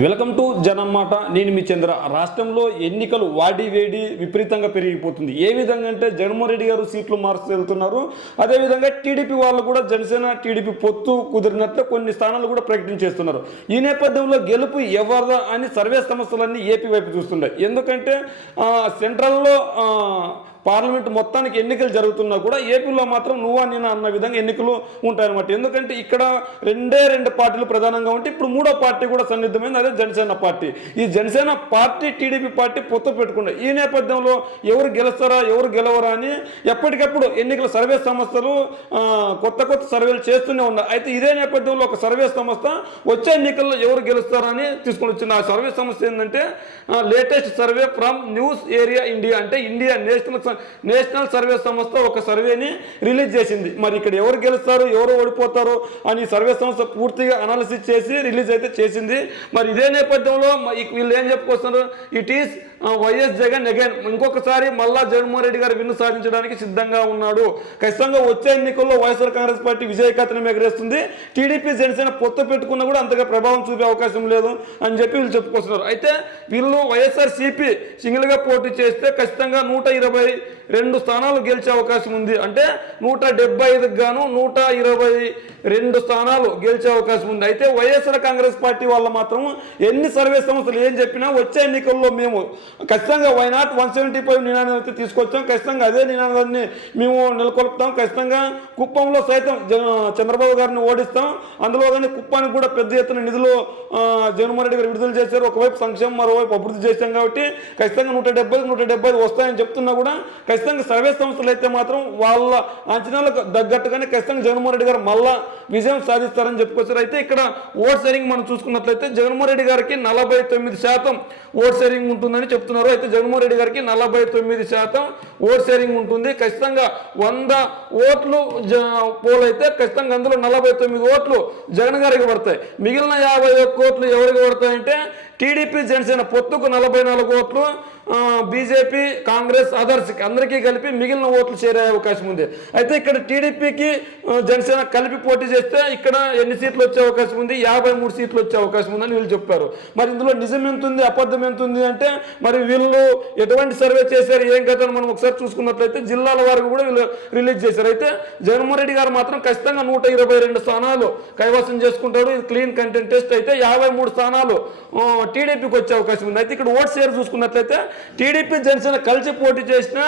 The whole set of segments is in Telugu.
Welcome to జనమాట. నేను మీ చంద్ర. రాష్ట్రంలో ఎన్నికలు వాడి వేడి విపరీతంగా పెరిగిపోతుంది. ఏ విధంగా అంటే జగన్మోహన్ రెడ్డి గారు సీట్లు మార్చి వెళ్తున్నారు. అదేవిధంగా టీడీపీ వాళ్ళు కూడా జనసేన టీడీపీ పొత్తు కుదిరినట్లు కొన్ని స్థానాలు కూడా ప్రకటించేస్తున్నారు. ఈ నేపథ్యంలో గెలుపు ఎవరిదా అని సర్వే సంస్థలన్నీ ఏపీ వైపు చూస్తున్నాయి. ఎందుకంటే సెంట్రల్లో పార్లమెంట్ మొత్తానికి ఎన్నికలు జరుగుతున్నా కూడా ఏపీలో మాత్రం నువ్వా నేనా అన్న విధంగా ఎన్నికలు ఉంటాయన్నమాట. ఎందుకంటే ఇక్కడ రెండు పార్టీలు ప్రధానంగా ఉంటే ఇప్పుడు మూడో పార్టీ కూడా సన్నిద్ధమైంది, అదే జనసేన పార్టీ. ఈ జనసేన పార్టీ టీడీపీ పార్టీ పొత్తు పెట్టుకున్నాయి. ఈ నేపథ్యంలో ఎవరు గెలుస్తారా ఎవరు గెలవరా అని ఎప్పటికప్పుడు ఎన్నికల సర్వే సంస్థలు కొత్త సర్వేలు చేస్తూనే ఉన్నాయి. అయితే ఇదే నేపథ్యంలో ఒక సర్వే సంస్థ వచ్చే ఎన్నికల్లో ఎవరు గెలుస్తారని తీసుకొని వచ్చింది. ఆ సర్వే సంస్థ ఏంటంటే latest survey from news area India, అంటే ఇండియా నేషనల్ సర్వే సంస్థ ఒక సర్వేని రిలీజ్ చేసింది. మరి ఇక్కడ ఎవరు గెలుస్తారు ఎవరు ఓడిపోతారు అని సర్వే సంస్థ పూర్తిగా అనాలిసిస్ చేసి రిలీజ్ అయితే చేసింది. మరి ఇదే నేపథ్యంలో వీళ్ళు ఏం చెప్పుకొస్తున్నారు, it is YS Jagan again, ఇంకొకసారి మళ్ళా జగన్మోహన్ రెడ్డి గారు విన్ను సాధించడానికి సిద్ధంగా ఉన్నాడు. ఖచ్చితంగా వచ్చే ఎన్నికల్లో వైఎస్ఆర్ కాంగ్రెస్ పార్టీ విజయకేతనం ఎగరేస్తుంది. టీడీపీ జనసేన పొత్తు పెట్టుకున్నా కూడా అంతగా ప్రభావం చూపే అవకాశం లేదు అని చెప్పి వీళ్ళు చెప్పుకొస్తున్నారు. అయితే వీళ్ళు వైఎస్ఆర్ సిపి సింగిల్గా పోటీ చేస్తే ఖచ్చితంగా 122 స్థానాలు గెలిచే అవకాశం ఉంది. అంటే 175కు గాను 122 స్థానాలు గెలిచే అవకాశం ఉంది. అయితే వైఎస్ఆర్ కాంగ్రెస్ పార్టీ వాళ్ళ మాత్రం ఎన్ని సర్వే సంస్థలు ఏం చెప్పినా వచ్చే ఎన్నికల్లో మేము ఖచ్చితంగా వైనాట్ 175 నినాదం అయితే తీసుకొచ్చాం, ఖచ్చితంగా అదే నినాదాన్ని మేము నెలకొల్పుతాం, ఖచ్చితంగా కుప్పంలో సైతం చంద్రబాబు గారిని ఓడిస్తాం, అందులో కానీ కుప్పానికి కూడా పెద్ద ఎత్తున నిధులు జగన్మోహన్ రెడ్డి గారు విడుదల చేశారు. ఒకవైపు సంక్షేమం మరోవైపు అభివృద్ధి చేశాం కాబట్టి ఖచ్చితంగా 170 వస్తాయని చెప్తున్నా కూడా ఖచ్చితంగా సర్వే సంస్థలు అయితే మాత్రం వాళ్ళ అంచనాలకు తగ్గట్టుగానే ఖచ్చితంగా జగన్మోహన్ రెడ్డి గారు మళ్ళా విజయం సాధిస్తారని చెప్పుకొచ్చారు. అయితే ఇక్కడ ఓట్ షేరింగ్ మనం చూసుకున్నట్లయితే జగన్మోహన్ రెడ్డి గారికి 49% ఓట్ షేరింగ్ ఉంటుందని చెప్తున్నారు. అయితే జగన్మోహన్ రెడ్డి గారికి 49% ఓట్ షేరింగ్ ఉంటుంది. ఖచ్చితంగా 100 ఓట్లు పోల్ అయితే ఖచ్చితంగా అందులో 49 ఓట్లు జగన్ గారికి పడతాయి. మిగిలిన 51 ఓట్లు ఎవరికి పడతాయంటే టీడీపీ జనసేన పొత్తుకు 44 ఓట్లు, బీజేపీ కాంగ్రెస్ అదర్స్ అందరికీ కలిపి మిగిలిన ఓట్లు చేరే అవకాశం ఉంది. అయితే ఇక్కడ టీడీపీకి జనసేన కలిపి పోటీ చేస్తే ఇక్కడ ఎన్ని సీట్లు వచ్చే అవకాశం ఉంది, 53 సీట్లు వచ్చే అవకాశం ఉందని వీళ్ళు చెప్పారు. మరి ఇందులో నిజం ఎంత ఉంది అబద్ధం ఎంత ఉంది అంటే మరి వీళ్ళు ఎటువంటి సర్వే చేశారు ఏం కదా మనం ఒకసారి చూసుకున్నట్లయితే జిల్లాల వారికి కూడా వీళ్ళు రిలీజ్ చేశారు. అయితే జగన్మోహన్ రెడ్డి గారు మాత్రం ఖచ్చితంగా 122 స్థానాలు కైవసం చేసుకుంటాడు. ఇది క్లీన్ కంటెంట్ టెస్ట్. అయితే 53 స్థానాలు టీడీపీకి వచ్చే అవకాశం ఉంది. అయితే ఇక్కడ ఓట్ షేర్ చూసుకున్నట్లయితే టీడీపీ జనసేన కలిసి పోటీ చేసిన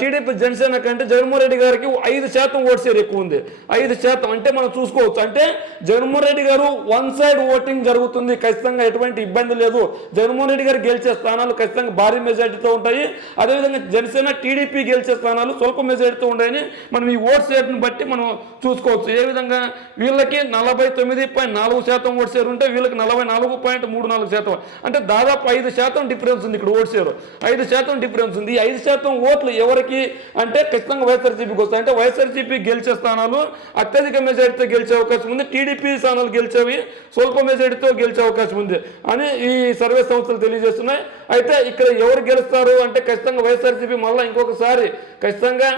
టీడీపీ జనసేన కంటే జగన్మోహన్ రెడ్డి గారికి 5% ఓట్ షేర్ ఎక్కువ ఉంది. 5% అంటే మనం చూసుకోవచ్చు. అంటే జగన్మోహన్ రెడ్డి గారు వన్ సైడ్ ఓటింగ్ జరుగుతుంది. ఖచ్చితంగా ఎటువంటి ఇబ్బంది లేదు. జగన్మోహన్ రెడ్డి గారు గెలిచే స్థానాలు ఖచ్చితంగా భారీ మెజారిటీతో ఉంటాయి. అదేవిధంగా జనసేన టీడీపీ గెలిచే స్థానాలు స్వల్ప మెజారిటీతో ఉంటాయని మనం ఈ ఓట్ షేర్ని బట్టి మనం చూసుకోవచ్చు. ఏ విధంగా వీళ్ళకి 49.4% ఓట్ షేర్ ఉంటే వీళ్ళకి 44.34%, అంటే దాదాపు 5% డిఫరెన్స్ ఉంది. ఇక్కడ ఓట్ షేర్ 5% డిఫరెన్స్ ఉంది. 5% ఓట్లు ఎవరికి అంటే ఖచ్చితంగా వైఎస్ఆర్సీపీకి వస్తాయి. అంటే వైఎస్ఆర్సీపీ గెలిచే స్థానాలు అత్యధిక మెజారిటీతో గెలిచే అవకాశం ఉంది, టీడీపీ స్థానాలు గెలిచేవి స్వల్ప మెజారిటీతో గెలిచే అవకాశం ఉంది అని ఈ సర్వే సంస్థలు తెలియజేస్తున్నాయి. అయితే ఇక్కడ ఎవరు గెలుస్తారు అంటే ఖచ్చితంగా వైఎస్ఆర్సీపీ మళ్ళీ ఇంకొకసారి ఖచ్చితంగా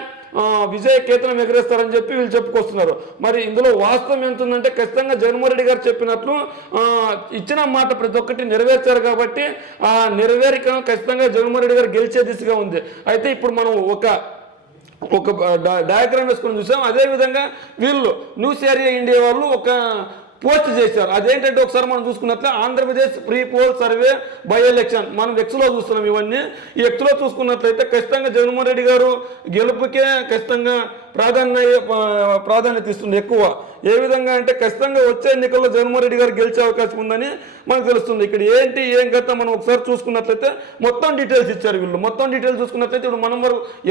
విజయ కేతనం ఎగరేస్తారని చెప్పి వీళ్ళు చెప్పుకొస్తున్నారు. మరి ఇందులో వాస్తవం ఎంత ఉందంటే ఖచ్చితంగా జగన్మోహన్ రెడ్డి గారు చెప్పినట్లు ఇచ్చిన మాట ప్రతి ఒక్కటి నెరవేర్చారు కాబట్టి ఆ నెరవేరిక ఖచ్చితంగా జగన్మోహన్ రెడ్డి గారు గెలిచే దిశగా ఉంది. అయితే ఇప్పుడు మనం ఒక డయాగ్రామ్ వేసుకొని చూసాం. అదేవిధంగా వీళ్ళు న్యూస్ ఏరియా ఇండియా వాళ్ళు ఒక పోస్ట్ చేశారు. అదేంటంటే ఒకసారి మనం చూసుకున్నట్లే Andhra Pradesh pre poll survey by election మనం ఎక్స్లో చూస్తున్నాం. ఇవన్నీ ఈ ఎక్స్లో చూసుకున్నట్లయితే ఖచ్చితంగా జగన్మోహన్ రెడ్డి గారు గెలుపుకే ఖచ్చితంగా ప్రాధాన్యత ఇస్తుంది ఎక్కువ. ఏ విధంగా అంటే ఖచ్చితంగా వచ్చే ఎన్నికల్లో జగన్మోహన్ రెడ్డి గారు గెలిచే అవకాశం ఉందని మనకు తెలుస్తుంది. ఇక్కడ ఏంటి ఏం కథ మనం ఒకసారి చూసుకున్నట్లయితే మొత్తం డీటెయిల్స్ ఇచ్చారు వీళ్ళు. మొత్తం డీటెయిల్స్ చూసుకున్నట్లయితే ఇప్పుడు మనం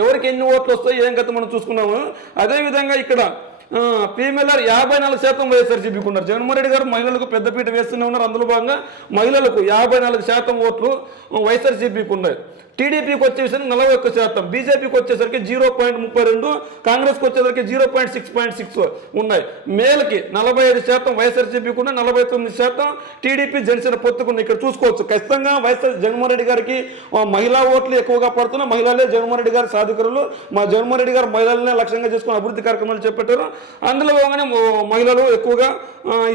ఎవరికి ఎన్ని ఓట్లు వస్తాయి ఏం కథ మనం చూసుకున్నాము. అదేవిధంగా ఇక్కడ ఫీమేలర్ 54% వైఎస్ఆర్సీపీకి ఉన్నారు. జగన్మోహన్ రెడ్డి గారు మహిళలకు పెద్దపీట వేస్తూనే ఉన్నారు. అందులో భాగంగా మహిళలకు 54% ఓట్లు వైఎస్ఆర్సీపీకి ఉన్నాయి. టీడీపీకి వచ్చేసరికి 41%, బీజేపీకి వచ్చేసరికి 0.32, కాంగ్రెస్కి వచ్చేసరికి 0.6 ఉన్నాయి. మేల్కి 45% వైఎస్ఆర్సీపీకి ఉన్న 49% టీడీపీ జనసేన పొత్తుకున్న. ఇక్కడ చూసుకోవచ్చు ఖచ్చితంగా వైఎస్ఆర్ జగన్మోహన్ రెడ్డి గారికి మహిళా ఓట్లు ఎక్కువగా పడుతున్నాయి. మహిళలే జగన్మోహన్ రెడ్డి గారి సాధికారులు. మా జగన్మోహన్ రెడ్డి గారు మహిళలనే లక్ష్యంగా చేసుకుని అభివృద్ధి కార్యక్రమాలు చేపట్టారు. అందులో పోగానే మహిళలు ఎక్కువగా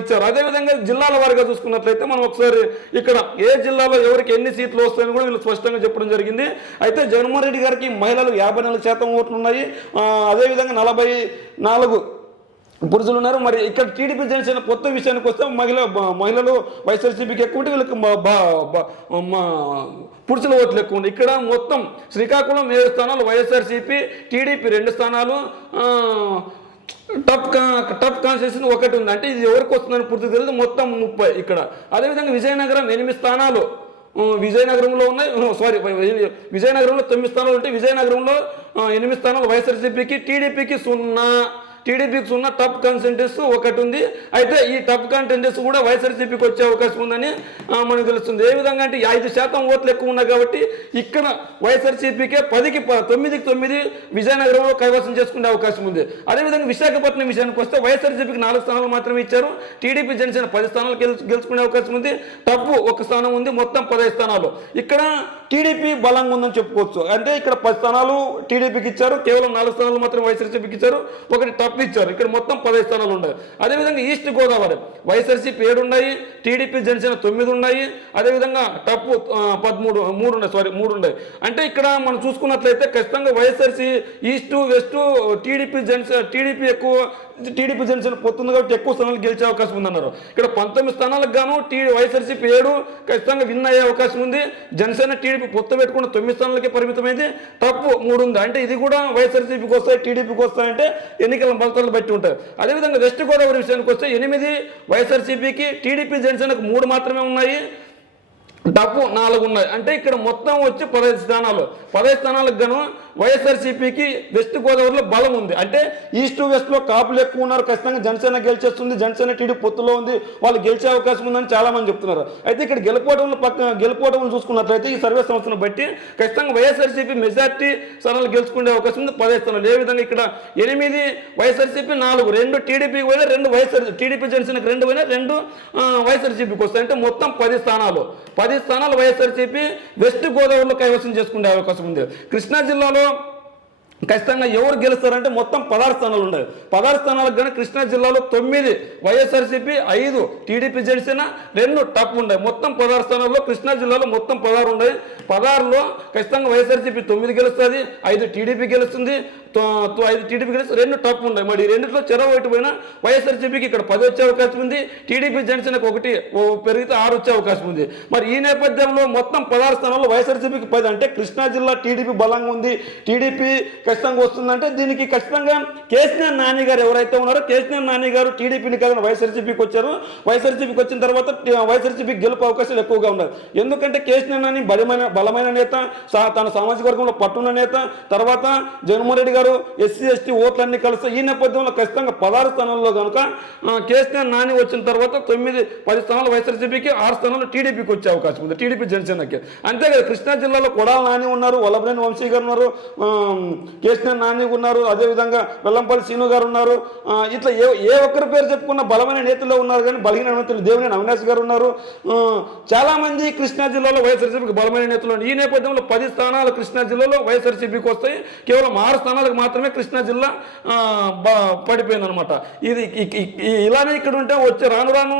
ఇచ్చారు. అదేవిధంగా జిల్లాల వారిగా చూసుకున్నట్లయితే మనం ఒకసారి ఇక్కడ ఏ జిల్లాలో ఎవరికి ఎన్ని సీట్లు వస్తాయని కూడా వీళ్ళు స్పష్టంగా చెప్పడం జరిగింది. అయితే జగన్మోహన్ రెడ్డి గారికి మహిళలు 54% ఓట్లు ఉన్నాయి. అదేవిధంగా 44 పురుషులు ఉన్నారు. మరి ఇక్కడ టీడీపీ జనసేన కొత్త విషయానికి వస్తే మహిళలు వైఎస్ఆర్సీపీకి ఎక్కువ ఉంటే వీళ్ళకి పురుషుల ఓట్లు ఎక్కువ ఉంది. ఇక్కడ మొత్తం శ్రీకాకుళం 7 స్థానాలు వైఎస్ఆర్సీపీ, టీడీపీ 2 స్థానాలు, టప్ కాన్స్టిట్యూషన్ 1 ఉంది. అంటే ఇది ఎవరికి వస్తుందని పూర్తి తెలియదు. మొత్తం 30 ఇక్కడ. అదేవిధంగా విజయనగరం 8 స్థానాలు విజయనగరంలో ఉన్నాయి. విజయనగరంలో 9 స్థానాలు ఉంటే విజయనగరంలో 8 స్థానాలు వైఎస్ఆర్సీపీకి, టీడీపీకి 0 టప్ కాన్సెంటెస్ 1 ఉంది. అయితే ఈ టప్ కాన్సెంటెస్ కూడా వైఎస్ఆర్సీపీకి వచ్చే అవకాశం ఉందని మనకు తెలుస్తుంది. ఏ విధంగా అంటే 5% ఓట్లు ఎక్కువ ఉన్నాయి కాబట్టి ఇక్కడ వైఎస్ఆర్సీపీకే 9కి 9 విజయనగరంలో కైవసం చేసుకునే అవకాశం ఉంది. అదేవిధంగా విశాఖపట్నం విషయానికి వస్తే వైఎస్ఆర్సీపీకి 4 స్థానాలు మాత్రమే ఇచ్చారు. టీడీపీ జనసేన 10 స్థానాలు గెలుచుకునే అవకాశం ఉంది. టప్ 1 స్థానం ఉంది. మొత్తం 15 స్థానాలు. ఇక్కడ టీడీపీ బలంగా ఉందని చెప్పుకోవచ్చు. అంటే ఇక్కడ 10 స్థానాలు టీడీపీకి ఇచ్చారు, కేవలం 4 స్థానాలు మాత్రం వైఎస్ఆర్సీపీకి ఇచ్చారు, 1 టప్ ఇచ్చారు. ఇక్కడ మొత్తం 15 స్థానాలు ఉన్నాయి. అదేవిధంగా ఈస్ట్ గోదావరి వైఎస్ఆర్సీపీ 7 ఉన్నాయి, టీడీపీ జనసేన 9 ఉన్నాయి. అదేవిధంగా టప్ 3 ఉన్నాయి. అంటే ఇక్కడ మనం చూసుకున్నట్లయితే ఖచ్చితంగా YSRC east west TDP Janasena పొత్తుంది కాబట్టి ఎక్కువ స్థానాలు గెలిచే అవకాశం ఉందన్నారు. ఇక్కడ 19 స్థానాలకు గాను వైఎస్ఆర్సీపీ 7 ఖచ్చితంగా విన్ అయ్యే అవకాశం ఉంది. జనసేన టీడీపీ పొత్తు పెట్టుకున్న 9 స్థానాలకే పరిమితమైంది. టప్ 3 ఉంది. అంటే ఇది కూడా వైఎస్ఆర్సీపీకి వస్తాయి, టీడీపీకి వస్తాయంటే ఎన్నికల ఫలితాలను బట్టి ఉంటాయి. అదేవిధంగా వెస్ట్ గోదావరి విషయానికి వస్తే 8 వైఎస్ఆర్సీపీకి, టీడీపీ జనసేనకు 3 మాత్రమే ఉన్నాయి. టప్ 4 ఉన్నాయి. అంటే ఇక్కడ మొత్తం వచ్చి 15 స్థానాలు. 15 స్థానాలకు గాను వైఎస్ఆర్సీపీకి వెస్ట్ గోదావరిలో బలం ఉంది. అంటే ఈస్ట్ వెస్ట్లో కాపులు ఎక్కువ ఉన్నారు. ఖచ్చితంగా జనసేన గెలిచేస్తుంది. జనసేన టీడీపీ పొత్తులో ఉంది, వాళ్ళు గెలిచే అవకాశం ఉందని చాలా మంది చెప్తున్నారు. అయితే ఇక్కడ గెలుపోవడం చూసుకున్నట్లయితే ఈ సర్వే సంస్థను బట్టి ఖచ్చితంగా వైఎస్ఆర్సీపీ మెజార్టీ స్థానాలు గెలుచుకునే అవకాశం ఉంది. 15 స్థానాలు. ఏ విధంగా ఇక్కడ 8 వైఎస్ఆర్సీపీ, 4 2 టీడీపీకి పోయినా, 2 టీడీపీ జనసేనకు 2 పోయినా, 2 వైఎస్ఆర్సీపీకి వస్తాయి. అంటే మొత్తం 10 స్థానాలు. 10 స్థానాలు వైఎస్ఆర్సీపీ వెస్ట్ గోదావరిలో కైవసం చేసుకునే అవకాశం ఉంది. కృష్ణా జిల్లాలో ఖచ్చితంగా ఎవరు గెలుస్తారంటే మొత్తం 16 స్థానాలు ఉన్నాయి. 16 స్థానాలకు కానీ కృష్ణా జిల్లాలో 9 వైఎస్ఆర్సీపీ, 5 టీడీపీ జనసేన, 2 టప్ ఉన్నాయి. మొత్తం 16 స్థానాల్లో కృష్ణా జిల్లాలో మొత్తం 16 ఉన్నాయి. 16లో ఖచ్చితంగా వైఎస్ఆర్సీపీ 9 గెలుస్తుంది, 5 టీడీపీ గెలుస్తుంది, 5 టీడీపీ గెలిచి 2 టప్ ఉన్నాయి. మరి 2లో చెరవ 1 పోయినా వైఎస్ఆర్సీపీకి ఇక్కడ 10 వచ్చే అవకాశం ఉంది. టీడీపీ జనసేనకు 1 పెరిగితే 6 వచ్చే అవకాశం ఉంది. మరి ఈ నేపథ్యంలో మొత్తం 16 స్థానాల్లో వైఎస్ఆర్సీపీకి 10. అంటే కృష్ణా జిల్లా టీడీపీ బలంగా ఉంది, టీడీపీ ఖచ్చితంగా వస్తుందంటే దీనికి ఖచ్చితంగా కేసీఆర్ నాని గారు ఎవరైతే ఉన్నారో కేసీఆర్ నాని గారు టీడీపీని కాదని వైఎస్ఆర్సీపీకి వచ్చారు. వైఎస్ఆర్సీపీకి వచ్చిన తర్వాత వైఎస్ఆర్సీపీకి గెలుపు అవకాశాలు ఎక్కువగా ఉన్నాయి. ఎందుకంటే కేసీఆర్ నాని బలమైన నేత, తన సామాజిక వర్గంలో పట్టున్న నేత. తర్వాత జగన్మోహన్ రెడ్డి గారు ఎస్సీ ఎస్టీ ఓట్లన్నీ కలిసి ఈ నేపథ్యంలో ఖచ్చితంగా 16 స్థానాల్లో కనుక కేసీఆర్ నాని వచ్చిన తర్వాత 9-10 స్థానాలు వైఎస్ఆర్సీపీకి, 6 స్థానాలు టీడీపీకి వచ్చే అవకాశం ఉంది, టీడీపీ జనసేనకి. అంతేకాదు కృష్ణా జిల్లాలో కొడాల నాని ఉన్నారు, వల్లభనేని వంశీ గారు ఉన్నారు, కేసీఆర్ నాని ఉన్నారు, అదేవిధంగా వెల్లంపల్లి శ్రీను గారు ఉన్నారు. ఇట్లా ఏ ఒక్కరి పేరు చెప్పుకున్న బలమైన నేతలు ఉన్నారు. కానీ బలహీన నేతలు దేవినేని అవినాష్ గారు ఉన్నారు. చాలా మంది కృష్ణా జిల్లాలో వైఎస్ఆర్సీపీకి బలమైన నేతలు. ఈ నేపథ్యంలో 10 స్థానాలు కృష్ణా జిల్లాలో వైఎస్ఆర్సీపీకి వస్తాయి. కేవలం 6 స్థానాలకు మాత్రమే కృష్ణా జిల్లా పడిపోయిందనమాట. ఇది ఇలానే ఇక్కడ ఉంటే రాను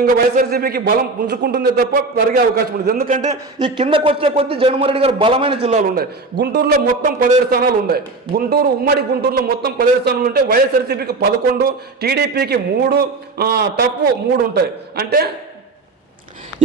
ఇంకా వైఎస్ఆర్సీపీకి బలం పుంజుకుంటుందే తప్ప పెరిగే అవకాశం ఉంది. ఎందుకంటే ఈ కిందకు వచ్చే కొద్దీ జగన్మోహన్ రెడ్డి గారు బలమైన జిల్లాలు ఉన్నాయి. గుంటూరులో మొత్తం 17 స్థానాలు ఉన్నాయి. ఉమ్మడి గుంటూరులో మొత్తం 17 స్థానాలు ఉంటాయి. వైఎస్ఆర్సీపీకి 11, టీడీపీకి 3, టప్ 3 ఉంటాయి. అంటే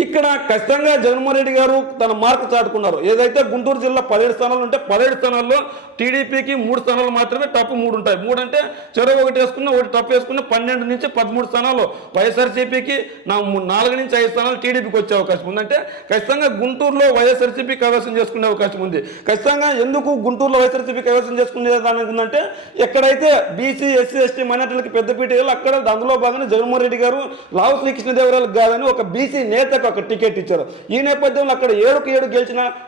ఇక్కడ ఖచ్చితంగా జగన్మోహన్ రెడ్డి గారు తన మార్కు చాటుకున్నారు. ఏదైతే గుంటూరు జిల్లా 17 స్థానాలు ఉంటే 17 స్థానాల్లో టీడీపీకి 3 స్థానాలు మాత్రమే, టప్ 3 ఉంటాయి. 3 అంటే చెరవ 1 వేసుకున్న 1 టప్ వేసుకున్న 12 నుంచి 13 స్థానాలు వైఎస్ఆర్సీపీకి, 4 నుంచి 5 స్థానాలు టీడీపీకి వచ్చే అవకాశం ఉంది. అంటే ఖచ్చితంగా గుంటూరులో వైఎస్ఆర్సీపీ కైవసం చేసుకునే అవకాశం ఉంది. ఖచ్చితంగా ఎందుకు గుంటూరులో వైఎస్ఆర్సీపీ కైవసం చేసుకునే దానికి ఉందంటే ఎక్కడైతే బీసీ ఎస్సీ ఎస్టీ మైనార్టీలకు పెద్దపీట అక్కడ అందులో భాగంగా జగన్మోహన్ రెడ్డి గారు లావు శ్రీకృష్ణదేవరాయలకు కాదని ఒక బీసీ నేతకు ఒక టికెట్ ఇచ్చారు. ఈ నేపథ్యంలో అక్కడ 7కు 7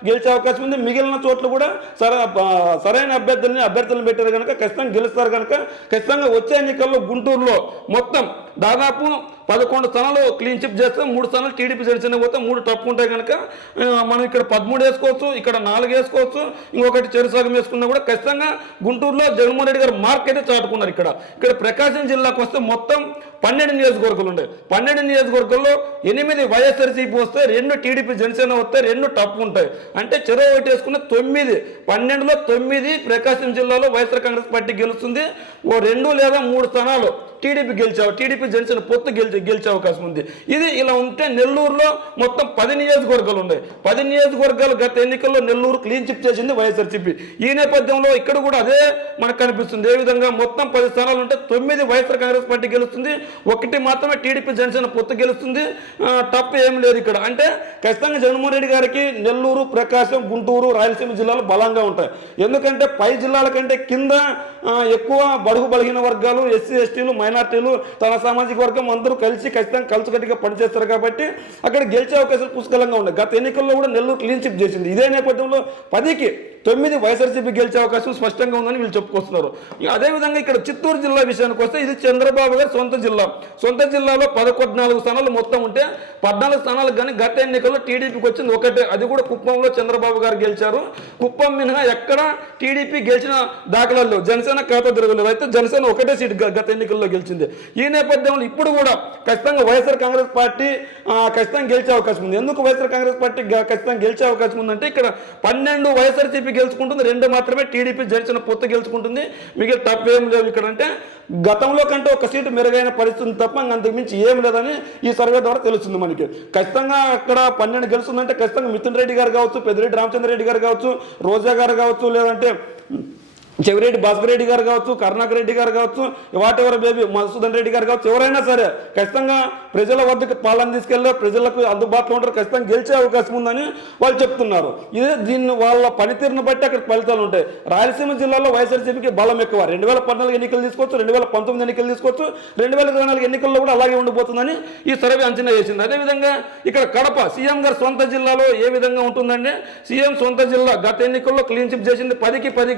గెలిచే అవకాశం ఉంది. మిగిలిన చోట్ల కూడా సరైన అభ్యర్థులను పెట్టారు కనుక ఖచ్చితంగా గెలుస్తారు. కనుక ఖచ్చితంగా వచ్చే ఎన్నికల్లో గుంటూరులో మొత్తం దాదాపు 11 స్థానాలు క్లీన్ చిప్ చేస్తే 3 స్థానాలు టీడీపీ జనసేన పోతే 3 టప్ ఉంటాయి కనుక మనం ఇక్కడ 13 వేసుకోవచ్చు, ఇక్కడ 4 వేసుకోవచ్చు, ఇంకొకటి చెరుసాగం వేసుకున్నా కూడా ఖచ్చితంగా గుంటూరులో జగన్మోహన్ రెడ్డి గారు మార్క్ అయితే చాటుకున్నారు. ఇక్కడ ప్రకాశం జిల్లాకు వస్తే మొత్తం 12 నియోజకవర్గాలు ఉంటాయి. 12 నియోజకవర్గాల్లో 8 వైఎస్ఆర్సీపీ వస్తే 2 టీడీపీ జనసేన వస్తే 2 టప్ ఉంటాయి. అంటే చెరో ఒకటి వేసుకున్న 9, 12లో 9 ప్రకాశం జిల్లాలో వైఎస్ఆర్ కాంగ్రెస్ పార్టీ గెలుస్తుంది. ఓ 2 లేదా 3 స్థానాలు టీడీపీ టీడీపీ జనసేన పొత్తు గెలిచే అవకాశం ఉంది. ఇది ఇలా ఉంటే నెల్లూరులో మొత్తం 10 నియోజకవర్గాలు ఉన్నాయి. 10 నియోజకవర్గాలు గత ఎన్నికల్లో నెల్లూరు క్లీన్ చిప్ చేసింది వైఎస్ఆర్సీపీ. ఈ నేపథ్యంలో ఇక్కడ కూడా అదే మనకు కనిపిస్తుంది. ఏ విధంగా మొత్తం 10 స్థానాలు ఉంటే 9 వైఎస్ఆర్ కాంగ్రెస్ పార్టీ గెలుస్తుంది, 1 మాత్రమే టీడీపీ జనసేన పొత్తు గెలుస్తుంది. టప్ ఏం లేదు ఇక్కడ. అంటే ఖచ్చితంగా జగన్మోహన్ రెడ్డి గారికి నెల్లూరు, ప్రకాశం, గుంటూరు, రాయలసీమ జిల్లాలు బలంగా ఉంటాయి. ఎందుకంటే పై జిల్లాల కంటే కింద ఎక్కువ బడుగు బలహీన వర్గాలు, ఎస్సీ ఎస్టీలు, మైనార్టీలు, తన సామాజిక వర్గం అందరూ ఖచ్చితంగా కలిసికట్టుగా పనిచేస్తారు కాబట్టి అక్కడ గెలిచే అవకాశాలు పుష్కలంగా ఉన్నాయి. గత ఎన్నికల్లో కూడా నెల్లూరు క్లీన్ చిప్ చేసింది. ఇదే నేపథ్యంలో 10కి 9 వైఎస్ఆర్సీపీ గెలిచే అవకాశం స్పష్టంగా ఉందని వీళ్ళు చెప్పుకొస్తున్నారు. అదేవిధంగా ఇక్కడ చిత్తూరు జిల్లా విషయానికి వస్తే ఇది చంద్రబాబు గారి సొంత జిల్లా. సొంత జిల్లాలో 14 స్థానాలు మొత్తం ఉంటే 14 స్థానాలకు కానీ గత ఎన్నికల్లో టీడీపీకి వచ్చింది ఒకటే, అది కూడా కుప్పంలో చంద్రబాబు గారు గెలిచారు. కుప్పం మినహా ఎక్కడ టీడీపీ గెలిచిన దాఖలాల్లో జనసేన ఖాతా తిరగలేదు. అయితే జనసేన ఒకటే సీటు గత ఎన్నికల్లో గెలిచింది. ఈ నేపథ్యంలో ఇప్పుడు కూడా ఖచ్చితంగా వైఎస్ఆర్ కాంగ్రెస్ పార్టీ ఖచ్చితంగా గెలిచే అవకాశం ఉంది. ఎందుకు వైఎస్ఆర్ కాంగ్రెస్ పార్టీ ఖచ్చితంగా గెలిచే అవకాశం ఉందంటే ఇక్కడ 12 వైఎస్ఆర్సీపీ గెలుచుకుంటుంది, 2 మాత్రమే టీడీపీ జనసేన పొత్తు గెలుచుకుంటుంది. మిగిలిన తప్ప ఏం లేదు ఇక్కడ. అంటే గతంలో కంటే ఒక సీటు మెరుగైన పరిస్థితి తప్ప అంతకుమించి ఏం లేదని ఈ సర్వే ద్వారా తెలుస్తుంది మనకి. ఖచ్చితంగా అక్కడ 12 గెలుస్తుందంటే ఖచ్చితంగా మిథున్ రెడ్డి గారు కావచ్చు, పెద్దిరెడ్డి రామచంద్ర రెడ్డి గారు కావచ్చు, రోజా గారు కావచ్చు, లేదంటే చెవిరెడ్డి భాస్కర్ రెడ్డి గారు కావచ్చు, కరుణాకర్ రెడ్డి గారు కావచ్చు, వాటెవర్ బేబీ మధుసూదన్ రెడ్డి గారు కావచ్చు, ఎవరైనా సరే ఖచ్చితంగా ప్రజల వద్దకు పాలన తీసుకెళ్ళి ప్రజలకు అందుబాటులో ఉంటారు, ఖచ్చితంగా గెలిచే అవకాశం ఉందని వాళ్ళు చెప్తున్నారు. ఇదే దీన్ని వాళ్ళ పనితీరును బట్టి అక్కడ ఫలితాలు ఉంటాయి. రాయలసీమ జిల్లాలో వైఎస్ఆర్సీపీకి బలం ఎక్కువ. 2014 ఎన్నికలు తీసుకోవచ్చు, 2019 ఎన్నికలు తీసుకోవచ్చు, 2024 ఎన్నికల్లో కూడా అలాగే ఉండిపోతుందని ఈ సర్వే అంచనా వేసింది. అదేవిధంగా ఇక్కడ కడప సీఎం గారు సొంత జిల్లాలో ఏ విధంగా ఉంటుందంటే సీఎం సొంత జిల్లా గత ఎన్నికల్లో క్లీన్ చిప్ చేసింది, 10కి 10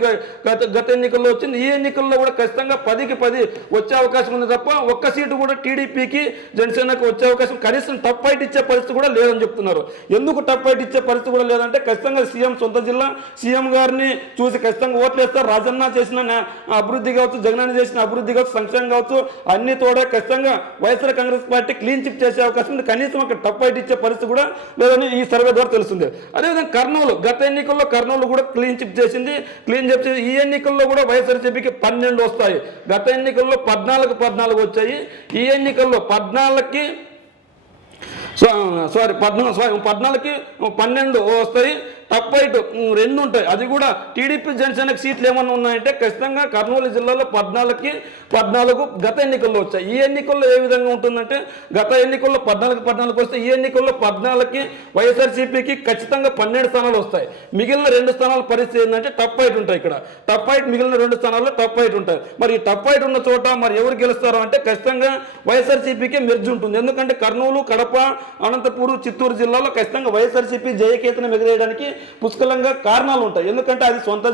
గత ఎన్నికల్లో వచ్చింది. ఈ ఎన్నికల్లో కూడా ఖచ్చితంగా 10కి 10 వచ్చే అవకాశం ఉంది తప్ప ఒక్క సీటు కూడా టీడీపీకి జనసేనకు వచ్చే అవకాశం, కనీసం టప్ ఫైట్ ఇచ్చే పరిస్థితి కూడా లేదని చెప్తున్నారు. ఎందుకు టప్ ఫైట్ ఇచ్చే పరిస్థితి కూడా లేదంటే ఖచ్చితంగా సీఎం సొంత జిల్లా, సీఎం గారిని చూసి ఖచ్చితంగా ఓట్లు వేస్తారు. రాజన్న చేసిన అభివృద్ధి కావచ్చు, జగనన్న చేసిన అభివృద్ధి కావచ్చు, సంక్షేమం కావచ్చు, అన్ని తోడే ఖచ్చితంగా YSR Congress party clean chip చేసే అవకాశం ఉంది. కనీసం అక్కడ టప్ ఫైట్ ఇచ్చే పరిస్థితి కూడా లేదని ఈ సర్వే ద్వారా తెలుస్తుంది. అదేవిధంగా కర్నూలు గత ఎన్నికల్లో కర్నూలు కూడా క్లీన్ చిప్ చేసింది. ఈ ఎన్నికల్లో కూడా వైఎస్ఆర్సీపీకి 12 వస్తాయి. గత ఎన్నికల్లో 14 వచ్చాయి. ఈ ఎన్నికల్లో 14కి 12 వస్తాయి. టప్ ఫైట్ 2 ఉంటాయి. అది కూడా టీడీపీ జనసేనకు సీట్లు ఏమన్నా ఉన్నాయంటే ఖచ్చితంగా కర్నూలు జిల్లాలో 14కి 14 గత ఎన్నికల్లో వచ్చాయి. ఈ ఎన్నికల్లో ఏ విధంగా ఉంటుందంటే గత ఎన్నికల్లో 14 వస్తే ఈ ఎన్నికల్లో 14కి వైఎస్ఆర్సీపీకి ఖచ్చితంగా 12 స్థానాలు వస్తాయి. మిగిలిన 2 స్థానాల పరిస్థితి ఏంటంటే టప్ ఫైట్ ఉంటాయి. ఇక్కడ టప్ ఫైట్ మిగిలిన 2 స్థానాల్లో టప్ ఫైట్ ఉంటాయి. మరి ఈ టప్ ఫైట్ ఉన్న చోట మరి ఎవరు గెలుస్తారో అంటే ఖచ్చితంగా వైఎస్ఆర్సీపీకి మెర్జ్ ఉంటుంది. ఎందుకంటే కర్నూలు, కడప, అనంతపూర్, చిత్తూరు జిల్లాలో ఖచ్చితంగా వైఎస్ఆర్సీపీ జయకేతనం ఎగరేయడానికి పుష్కలంగా కారణాలు ఉంటాయి. ఎందుకంటే అది సొంత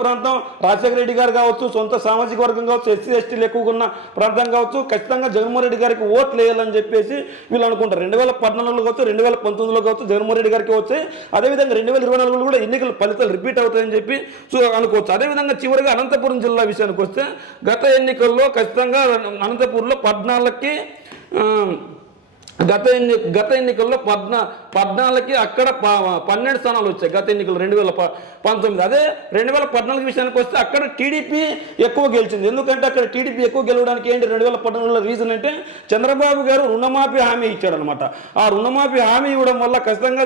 ప్రాంతం, రాజశేఖర రెడ్డి గారు కావచ్చు, సొంత సామాజిక వర్గం కావచ్చు, ఎస్సీ ఎస్టీలు ఎక్కువగా ఉన్న ప్రాంతం కావచ్చు, ఖచ్చితంగా జగన్మోహన్ రెడ్డి గారికి ఓట్లు వేయాలని చెప్పేసి వీళ్ళు అనుకుంటారు. 2014లో కావచ్చు, 2019లో కావచ్చు జగన్మోహన్ రెడ్డి గారికి వచ్చాయి. అదేవిధంగా 2024లో కూడా ఎన్నికల ఫలితాలు రిపీట్ అవుతాయని చెప్పి అనుకోవచ్చు. అదేవిధంగా చివరిగా అనంతపురం జిల్లా విషయానికి వస్తే గత ఎన్నికల్లో ఖచ్చితంగా అనంతపురంలో 14కి గత ఎన్నికల్లో 14కి అక్కడ 12 స్థానాలు వచ్చాయి. గత ఎన్నికలు 2019. అదే 2014 విషయానికి వస్తే అక్కడ టీడీపీ ఎక్కువ గెలిచింది. ఎందుకంటే అక్కడ టీడీపీ ఎక్కువ గెలవడానికి ఏంటి 2014లో రీజన్ అంటే చంద్రబాబు గారు రుణమాఫీ హామీ ఇచ్చాడనమాట. ఆ రుణమాఫీ హామీ ఇవ్వడం వల్ల ఖచ్చితంగా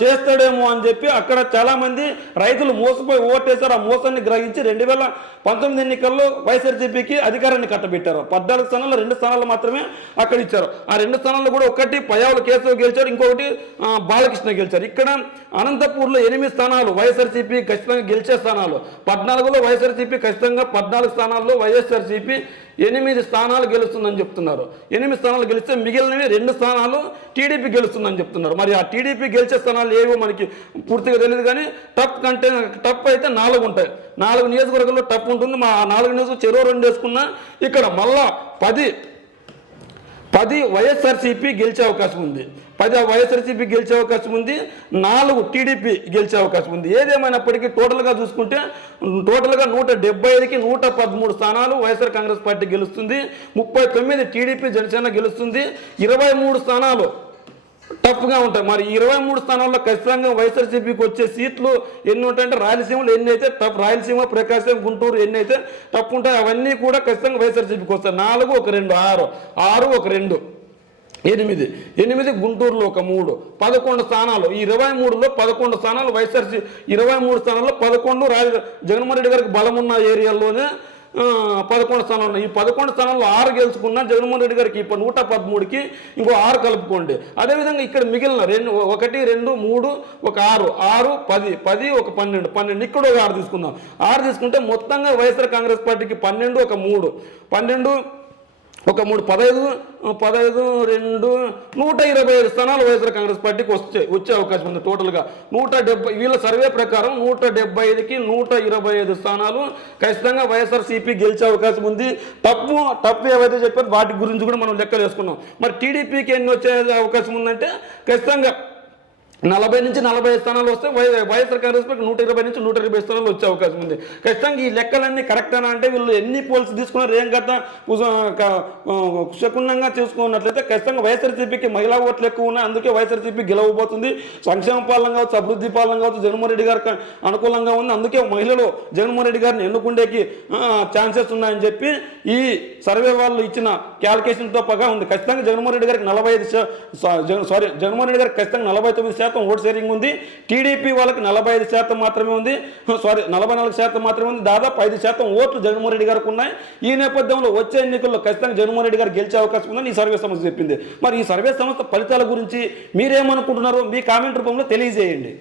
చేస్తాడేమో అని చెప్పి అక్కడ చాలామంది రైతులు మోసపోయి ఓటేశారు. ఆ మోసాన్ని గ్రహించి 2019 ఎన్నికల్లో వైఎస్ఆర్సీపీకి అధికారాన్ని కట్టబెట్టారు. 14 స్థానాల్లో 2 స్థానాలు మాత్రమే అక్కడ ఇచ్చారు. ఆ 2 స్థానాల్లో కూడా ఒకటి పయ్యావుల కేశవ్ గెలిచారు, ఇంకొకటి బాలకృష్ణ గెలిచారు. ఇక్కడ అనంతపూర్లో 8 స్థానాలు వైఎస్ఆర్సీపీ ఖచ్చితంగా గెలిచే స్థానాలు. 14లో వైఎస్ఆర్సీపీ ఖచ్చితంగా 14 స్థానాల్లో వైఎస్ఆర్సీపీ 8 స్థానాలు గెలుస్తుందని చెప్తున్నారు. 8 స్థానాలు గెలిస్తే మిగిలినవి 2 స్థానాలు టీడీపీ గెలుస్తుందని చెప్తున్నారు. మరి ఆ టీడీపీ గెలిచే స్థానాలు ఏవో మనకి పూర్తిగా తెలియదు. కానీ టప్ అయితే 4 ఉంటాయి. 4 నియోజకవర్గాల్లో టప్ ఉంటుంది. మా 4 నియోజకవర్గం చెరో 2 వేసుకున్నా ఇక్కడ మళ్ళా 10 10 వైఎస్ఆర్సీపీ గెలిచే అవకాశం ఉంది, 10 వైఎస్ఆర్సీపీ గెలిచే అవకాశం ఉంది, 4 టీడీపీ గెలిచే అవకాశం ఉంది. ఏదేమైనప్పటికీ టోటల్గా చూసుకుంటే టోటల్గా 175కి 113 స్థానాలు వైఎస్ఆర్ కాంగ్రెస్ పార్టీ గెలుస్తుంది, 39 టీడీపీ జనసేన గెలుస్తుంది, 23 స్థానాలు టఫ్గా ఉంటాయి. మరి 23 స్థానాల్లో ఖచ్చితంగా వైఎస్ఆర్సీపీకి వచ్చే సీట్లు ఎన్ని ఉంటాయంటే రాయలసీమలో ఎన్ని అయితే టఫ్, రాయలసీమ, ప్రకాశం, గుంటూరు ఎన్ని అయితే టఫ్ ఉంటాయి అవన్నీ కూడా ఖచ్చితంగా వైఎస్ఆర్సీపీకి వస్తాయి. 4 1 2 6, 6 1 2 8, 8 గుంటూరులో ఒక 3, 11 స్థానాలు. ఈ 23లో 11 స్థానాలు వైఎస్ఆర్సీ, 23 స్థానాల్లో 11 జగన్మోహన్ రెడ్డి గారికి బలం ఉన్న ఏరియాల్లోనే 11 స్థానాలు ఉన్నాయి. ఈ 11 స్థానాల్లో 6 గెలుచుకున్నా జగన్మోహన్ రెడ్డి గారికి ఇప్పుడు 113కి ఇంకో 6 కలుపుకోండి. అదేవిధంగా ఇక్కడ మిగిలిన 1 2 3 ఒక 6, 6 10, 10 ఒక 12, 12 ఇక్కడ ఒక 6 తీసుకుందాం. 6 తీసుకుంటే మొత్తంగా వైఎస్ఆర్ కాంగ్రెస్ పార్టీకి 12 ఒక 3, 12 ఒక 3 15, 15 2 125 స్థానాలు వైఎస్ఆర్ కాంగ్రెస్ పార్టీకి వచ్చే అవకాశం ఉంది. టోటల్గా 170, వీళ్ళ సర్వే ప్రకారం 175కి 125 స్థానాలు ఖచ్చితంగా వైఎస్ఆర్సీపీ గెలిచే అవకాశం ఉంది. తప్పు ఏవైతే చెప్పారో వాటి గురించి కూడా మనం లెక్కలు వేసుకున్నాం. మరి టీడీపీకి ఎన్ని వచ్చే అవకాశం ఉందంటే ఖచ్చితంగా 40 నుంచి 45 స్థానాలు వస్తే వైఎస్ఆర్ కాంగ్రెస్ పార్టీ 120 నుంచి 120 స్థానాలు వచ్చే అవకాశం ఉంది. ఖచ్చితంగా ఈ లెక్కలన్నీ కరెక్ట్ అని అంటే వీళ్ళు ఎన్ని పోల్స్ తీసుకున్నారు ఏం కదా శకున్నంగా చూసుకున్నట్లయితే ఖచ్చితంగా వైఎస్ఆర్సీపీకి మహిళా ఓట్లు ఎక్కువ ఉన్నాయి, అందుకే వైఎస్ఆర్సీపీ గెలవబోతుంది. సంక్షేమ పాలన కావచ్చు, అభివృద్ధి పాలన కావచ్చు జగన్మోహన్ రెడ్డి గారికి అనుకూలంగా ఉంది, అందుకే మహిళలు జగన్మోహన్ రెడ్డి గారిని ఎన్నుకుండేకి ఛాన్సెస్ ఉన్నాయని చెప్పి ఈ సర్వే వాళ్ళు ఇచ్చిన క్యాల్కులేషన్తో పగా ఉంది. ఖచ్చితంగా జగన్మోహన్ రెడ్డి గారికి జగన్మోహన్ రెడ్డి గారికి ఖచ్చితంగా 49% ఓట్ షేరింగ్ ఉంది. టీడీపీ వాళ్ళకి 45% మాత్రమే ఉంది, 44% మాత్రమే ఉంది. దాదాపు 5% ఓట్లు జగన్మోహన్ రెడ్డి గారికి ఉన్నాయి. ఈ నేపథ్యంలో వచ్చే ఎన్నికల్లో ఖచ్చితంగా జగన్మోహన్ రెడ్డి గారు గెలిచే అవకాశం ఉందని ఈ సర్వే సంస్థ చెప్పింది. మరి ఈ సర్వే సంస్థ ఫలితాల గురించి మీరేమనుకుంటున్నారో మీ కామెంట్ రూపంలో తెలియజేయండి.